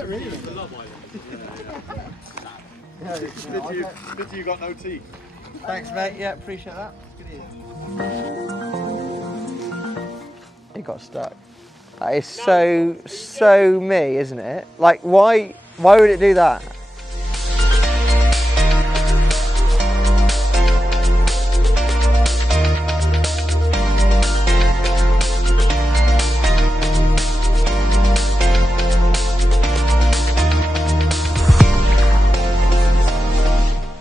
it really? Pity you got no teeth. Thanks, mate. Yeah, appreciate that. Good evening. He got stuck. That is so me, isn't it? Like, why would it do that?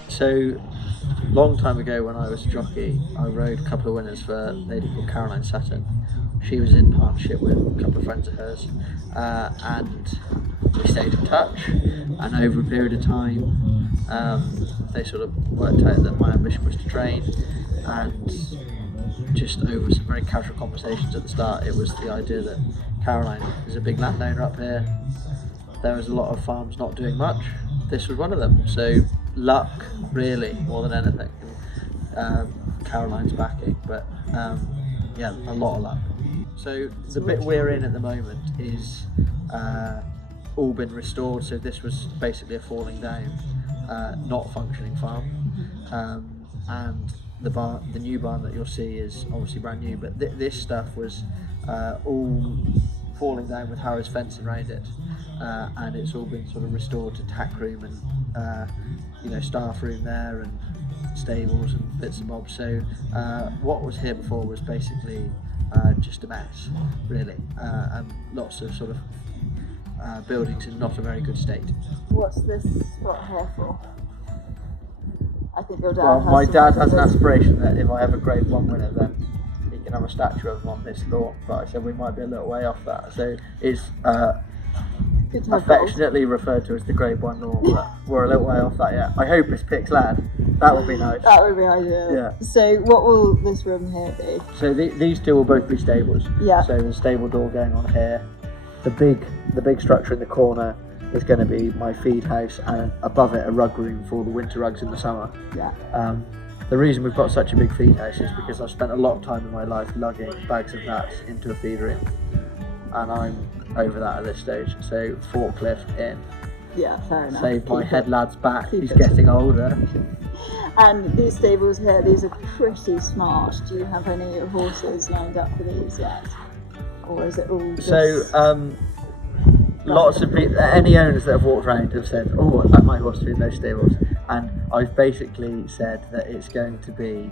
So, long time ago when I was a jockey, I rode a couple of winners for a lady called Caroline Sutton. She was in partnership with a couple of friends of hers, and we stayed in touch, and over a period of time they sort of worked out that my ambition was to train, and just over some very casual conversations at the start, it was the idea that Caroline is a big landowner up here. There was a lot of farms not doing much. This was one of them, so luck really more than anything. Caroline's backing, but yeah, a lot of luck. So the bit we're in at the moment is all been restored, so this was basically a falling down, not functioning farm, and the new barn that you'll see is obviously brand new, but this stuff was all falling down with Harry's fencing around it, and it's all been sort of restored to tack room and staff room there and stables and bits and bobs. So what was here before was basically just a mess, really, and lots of sort of buildings in not a very good state. What's this spot here for? I think your dad Well, has my dad has an this. aspiration that if I have a Grade 1 winner, then he can have a statue of him on this lawn, but I said we might be a little way off that. So it's Good to have affectionately referred to as the Grade 1 lawn, but we're a little way off that yet. I hope it's Pix Lad. That would be nice. That would be ideal. Yeah. So what will this room here be? So these two will both be stables. Yeah. So there's a stable door going on here. The big structure in the corner is going to be my feed house, and above it a rug room for all the winter rugs in the summer. Yeah. The reason we've got such a big feed house is because I've spent a lot of time in my life lugging bags of nuts into a feed room, and I'm over that at this stage. So forklift in. Yeah, fair enough. Save my Keep head it. lad's back. Keep He's it. getting older. And these stables here, these are pretty smart. Do you have any horses lined up for these yet? Or is it all just... So lots of people, any owners that have walked around have said, oh, I'd like my horse to be in those stables, and I've basically said that it's going to be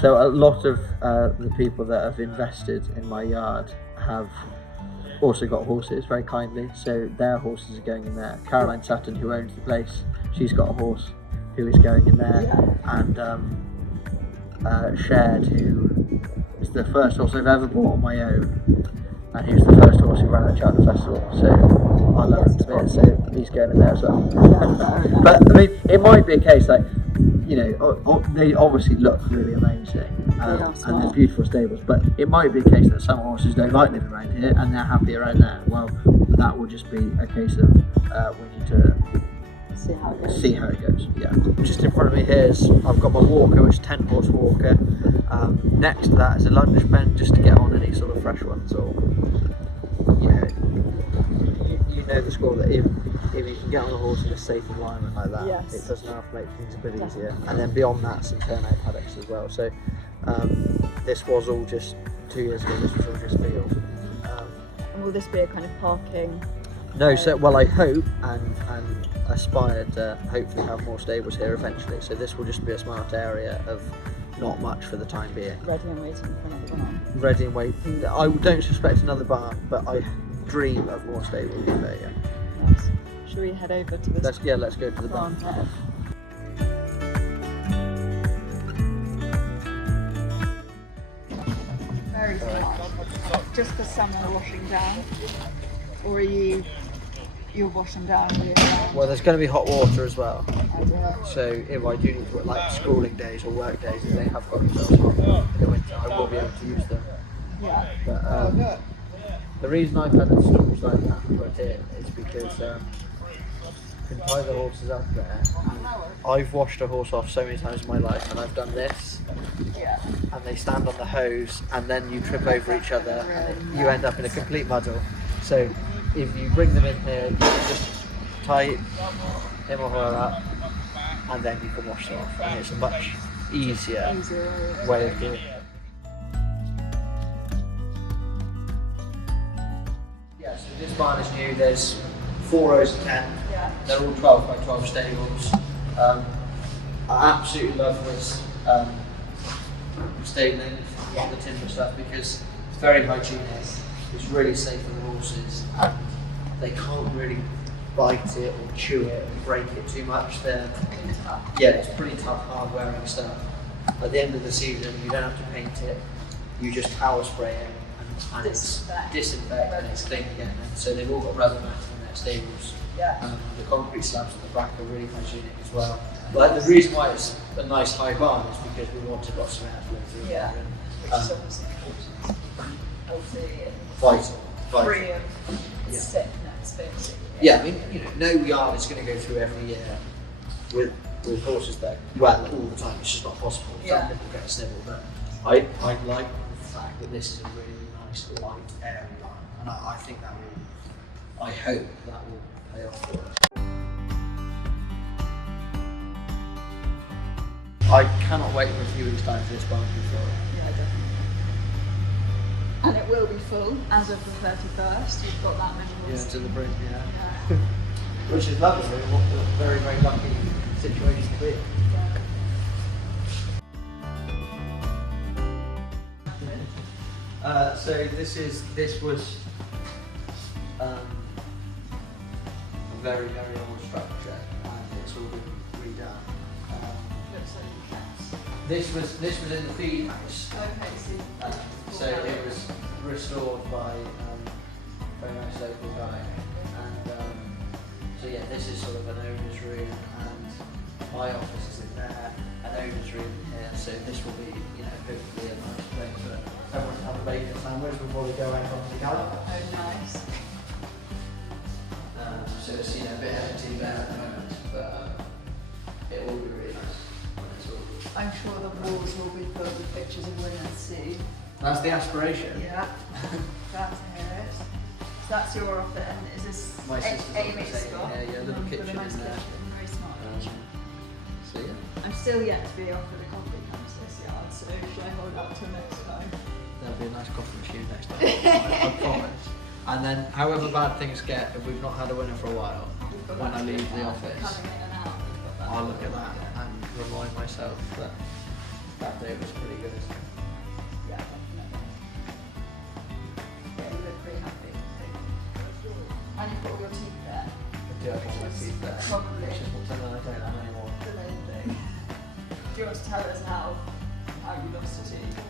so a lot of the people that have invested in my yard have also got horses, very kindly, so their horses are going in there. Caroline Sutton, who owns the place, she's got a horse who is going in there. Yeah. And Shared, who is the first horse I've ever bought on my own, and he was the first horse who ran at Cheltenham Festival, so I love him to bits, so he's going in there as well. Yeah, But I mean, it might be a case like, they obviously look really amazing, and they're beautiful stables, but it might be a case that some horses don't like living around here and they're happy around there. Well, that will just be a case of we need to see how it goes. Yeah. Just in front of me here is, I've got my walker, which is a 10-horse walker. Next to that is a lunge pen, just to get on any sort of fresh ones, or you know the score that if you can get on a horse in a safe environment like that, Yes. it does enough to make things a bit easier. And then beyond that, some turnout paddocks as well. So this was all just 2 years ago. This was all just field. And will this be a kind of parking? No, so well, I hope and aspire to hopefully have more stables here eventually. So this will just be a smart area of not much for the time being. Ready and waiting for another barn. Ready and waiting. I don't suspect another barn, but I dream of more stables there. Yeah. Nice. Should we head over to this Let's go to the barn barn. here? Very smart. Just for summer washing down, or are you're washing down year round? Well, there's going to be hot water as well. Ideal. So if I do need to work, like schooling days or work days, if they have got themselves hot in the winter, I will be able to use them. Yeah. But the reason I've had the stalls like that put in is because you can tie the horses up there. I've washed a horse off so many times in my life, and I've done this, Yeah. and they stand on the hose, and then you trip over each other, and you end up in a complete muddle. So if you bring them in here, you tie him or her up, and then you can wash it off, and it's a much easier way of doing it. Yeah, so this barn is new. There's 4 rows of 10. Yeah. They're all 12 by 12 stables. I absolutely love this stabling on the timber stuff because it's very hygienic. It's really safe for the horses, and they can't really bite it or chew it or break it too much. Yeah, it's pretty tough, hard wearing stuff. At the end of the season, you don't have to paint it. You just power spray it, and it's disinfect and it's clean again. And so they've all got rubber mats in their stables. Yeah. The concrete slabs at the back are really hygienic as well. But the reason why it's a nice high barn is because we wanted lots of air through Yeah. there. Which is obviously Vital. free of sickness, basically. Yeah, I mean, no yard is going to go through every year with horses that well all the time. It's just not possible. Yeah. Some people get a snivel, but I like the fact that this is a really nice light airy barn, and I think that will. I hope that will pay off for us. I cannot wait for a few weeks' time for this barn to be full. Yeah, definitely. And it will be full as of the 31st. You've got that many Yeah, horses. to the brim, yeah. Yeah. Which is lovely. What a very, very lucky situation to be. So this was a very, very old structure, and it's all been redone. Looks like it counts. This was in the feed house. Okay, So it was restored by a very nice local guy, and so yeah, this is sort of an owner's room, and my office is in there, an owner's room in here. So this will be, hopefully a nice place for someone to have a bacon sandwich before they go out on the gallop. Oh, nice. So it's a bit empty there at the moment, but it will be really nice when it's all. I'm sure the walls will be filled with pictures of winners soon. That's the aspiration. Yeah. Glad to hear it. So that's your office, and is this My sister's Amy's office, spot? yeah, little With a kitchen nice in there. kitchen, very smart kitchen. So yeah. I'm still yet to be offered a coffee comes this yard, so should I hold out till next time? There'll be a nice coffee machine next time. I promise. And then, however bad things get, if we've not had a winner for a while, when I leave the office, Coming in and out. we've got that. I'll look at that and remind myself that that day was pretty good. Yeah, definitely. Yeah, you look pretty happy. And you've got all your teeth there. I do have all my teeth there. Probably. It's just something I don't have anymore. The main thing. Do you want to tell us how you lost your teeth?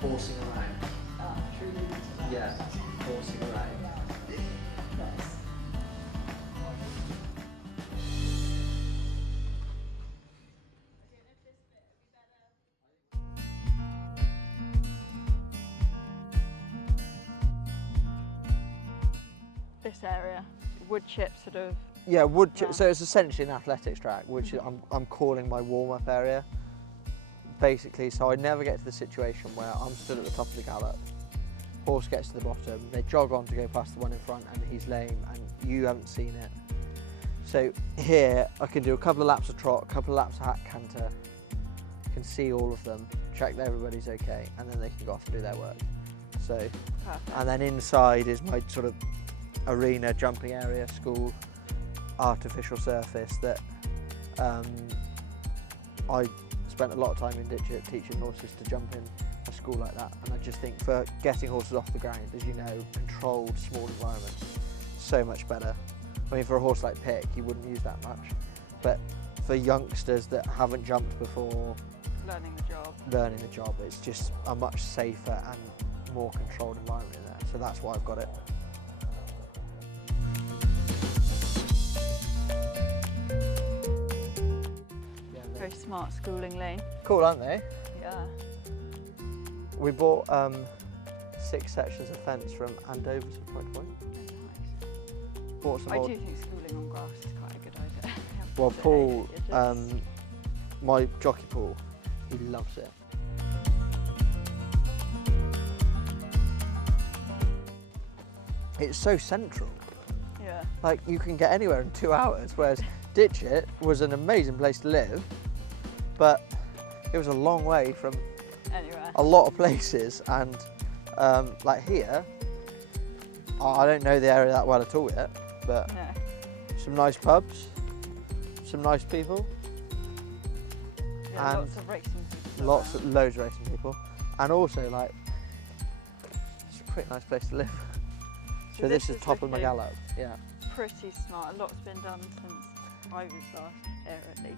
Horsing around. Truly. Yeah, horsing around. Nice. This area, wood chip sort of. Yeah, wood chip. Yeah. So it's essentially an athletics track, which I'm calling my warm-up area. Basically, so I never get to the situation where I'm stood at the top of the gallop, horse gets to the bottom, they jog on to go past the one in front, and he's lame, and you haven't seen it. So here, I can do a couple of laps of trot, a couple of laps of hat canter, can see all of them, check that everybody's okay, and then they can go off and do their work. So, Perfect. and then inside is my sort of arena, jumping area, school, artificial surface that I spent a lot of time in Ditchett teaching horses to jump in a school like that, and I just think for getting horses off the ground, as you know, controlled small environments, so much better. I mean, for a horse like Pick, you wouldn't use that much, but for youngsters that haven't jumped before, Learning the job, it's just a much safer and more controlled environment in there, so that's why I've got it. Very smart schooling lane. Cool, aren't they? Yeah. We bought 6 sections of fence from Andover to Point Point. Nice. Bought some I old. do think schooling on grass is quite a good idea. Well, Paul, It just- my jockey Paul, he loves it. It's so central. Yeah. Like, you can get anywhere in 2 hours, whereas Ditchit was an amazing place to live, but it was a long way from Anywhere. a lot of places. And like here, I don't know the area that well at all yet, but No. some nice pubs, some nice people, Yeah, and lots of racing people. loads of racing people, and also like it's a pretty nice place to live. So this is top of my looking gallop. Yeah. Pretty smart. A lot's been done since I was last here, at least.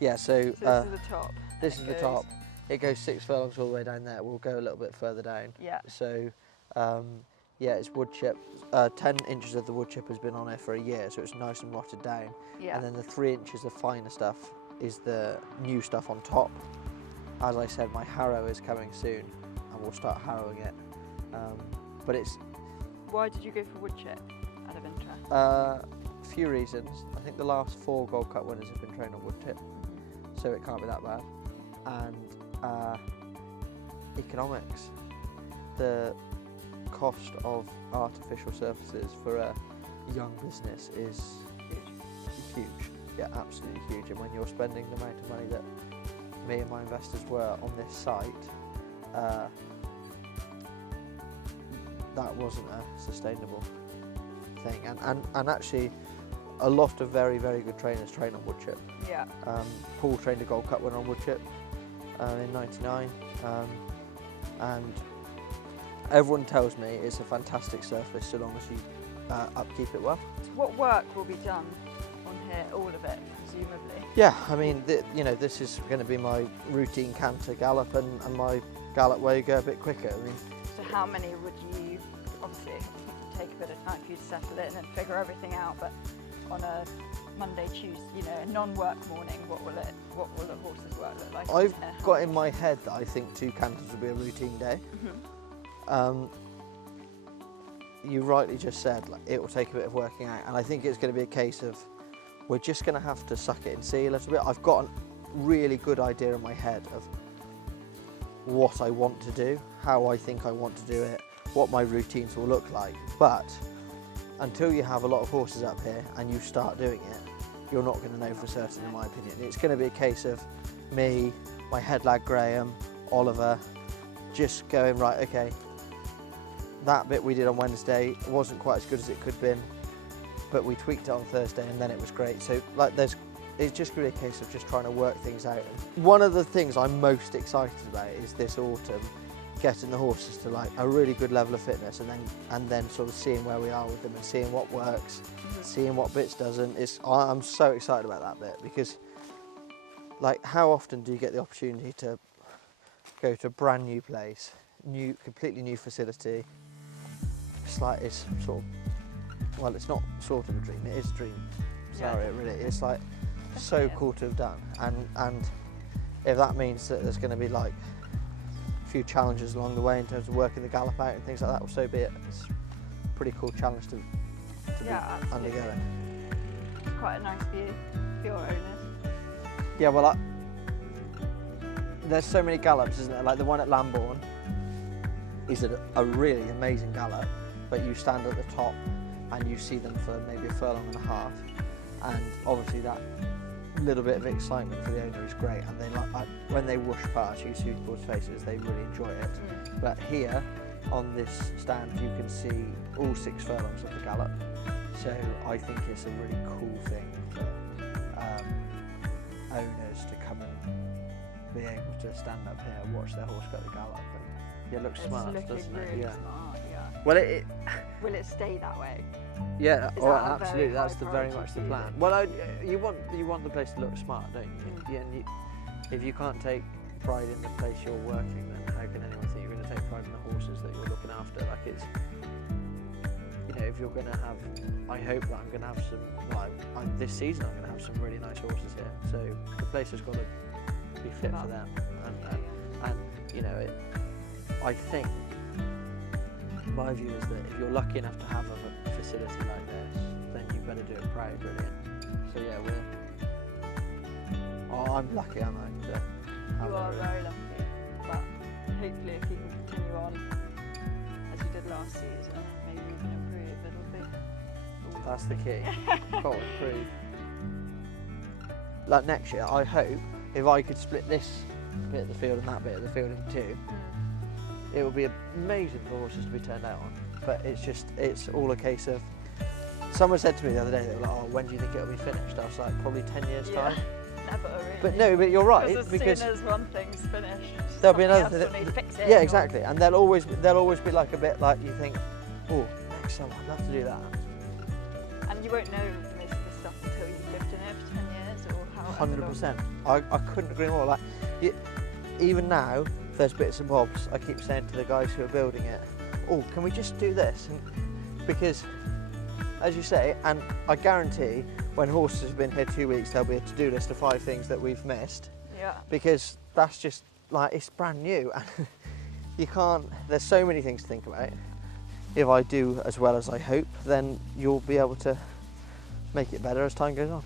Yeah. So, So this is the top. this and is the top. It goes 6 furlongs all the way down there. We'll go a little bit further down. Yeah. So, yeah, it's wood chip. 10 inches of the wood chip has been on it for a year, so it's nice and rotted down. Yeah. And then the 3 inches of finer stuff is the new stuff on top. As I said, my harrow is coming soon, and we'll start harrowing it. But it's Why did you go for wood chip? Out of interest. a few reasons. I think the last 4 Gold Cup winners have been trained on wood tip, so it can't be that bad. And economics. The cost of artificial surfaces for a young business is huge. Yeah, absolutely huge. And when you're spending the amount of money that me and my investors were on this site, that wasn't a sustainable thing. And actually, a lot of very, very good trainers train on wood chip. Yeah. Paul trained a Gold Cup winner on wood chip in '99, and everyone tells me it's a fantastic surface so long as you upkeep it well. So what work will be done on here? All of it, presumably. Yeah, I mean, you know, this is going to be my routine canter gallop and my gallop where you go a bit quicker. I mean, So how many would you? Obviously, it would take a bit of time for you to settle it and then figure everything out. But on a Monday, Tuesday, you know, a non-work morning, what will the horses' work look like? I've got in my head that I think 2 canters will be a routine day. You rightly just said like, it will take a bit of working out, and I think it's going to be a case of we're just going to have to suck it and see a little bit. I've got a really good idea in my head of what I want to do, how I think I want to do it, what my routines will look like, but until you have a lot of horses up here and you start doing it, you're not going to know for certain, in my opinion. It's going to be a case of me, my head lad Graham, Oliver, just going, right, okay, that bit we did on Wednesday wasn't quite as good as it could have been, but we tweaked it on Thursday and then it was great. So like it's just going to be a case of just trying to work things out. One of the things I'm most excited about is this autumn getting the horses to like a really good level of fitness, and then sort of seeing where we are with them and seeing what works, seeing what bits doesn't. I'm so excited about that bit, because like how often do you get the opportunity to go to a brand new place, completely new facility? It's sort of, well, it's not sort of a dream, it is a dream scenario, really. It's like so cool to have done, and if that means that there's going to be like a few challenges along the way in terms of working the gallop out and things like that, well, so be it. It's a pretty cool challenge to be undergoing. Quite a nice view for your owners. Yeah, well, there's so many gallops, isn't there? Like the one at Lambourne is a really amazing gallop, but you stand at the top and you see them for maybe a furlong and a half, and obviously that little bit of excitement for the owner is great, and they like when they whoosh past, you see people's faces, they really enjoy it. But here on this stand you can see all 6 furlongs of the gallop, so I think it's a really cool thing for owners to come and be able to stand up here and watch their horse go the gallop. And it looks smart, doesn't it? Really Yeah. smart, yeah. Well, Will it stay that way? yeah, Is oh, that a absolutely. very That's high very priority much the for you plan. then? Well, you want the place to look smart, don't you? Yeah, and if you can't take pride in the place you're working, then how can anyone think you're going to take pride in the horses that you're looking after? Like it's, you know, if you're going to have, I hope that I'm going to have some. Well, this season I'm going to have some really nice horses here. So the place has got to be fit for them, and you know, I think my view is that if you're lucky enough to have a facility like this, then you better do it proud, really. So yeah, I'm lucky, am I? To have You are it. very lucky, but hopefully if you can continue on as you did last season, maybe even improve, it'll be all That's the key. Got to improve. Like next year, I hope if I could split this bit of the field and that bit of the field in two, it would be amazing for horses to be turned out on. But it's all a case of. Someone said to me the other day, they were like, "Oh, when do you think it'll be finished?" I was like, "Probably 10 years time." Never really. But no, but you're right Because as soon as one thing's finished, there'll be another else will need to fix it. Yeah, exactly. And there'll always be like a bit like you think, "Oh, next summer I'd love to do that." And you won't know most of the stuff until you've lived in it for 10 years or however 100%. I couldn't agree more. Like, even now, there's bits and bobs. I keep saying to the guys who are building it, "Oh, can we just do this?" And because, as you say, and I guarantee, when horses have been here 2 weeks, there'll be a to-do list of 5 things that we've missed. Yeah. Because that's just like it's brand new, and you can't. There's so many things to think about. If I do as well as I hope, then you'll be able to make it better as time goes on.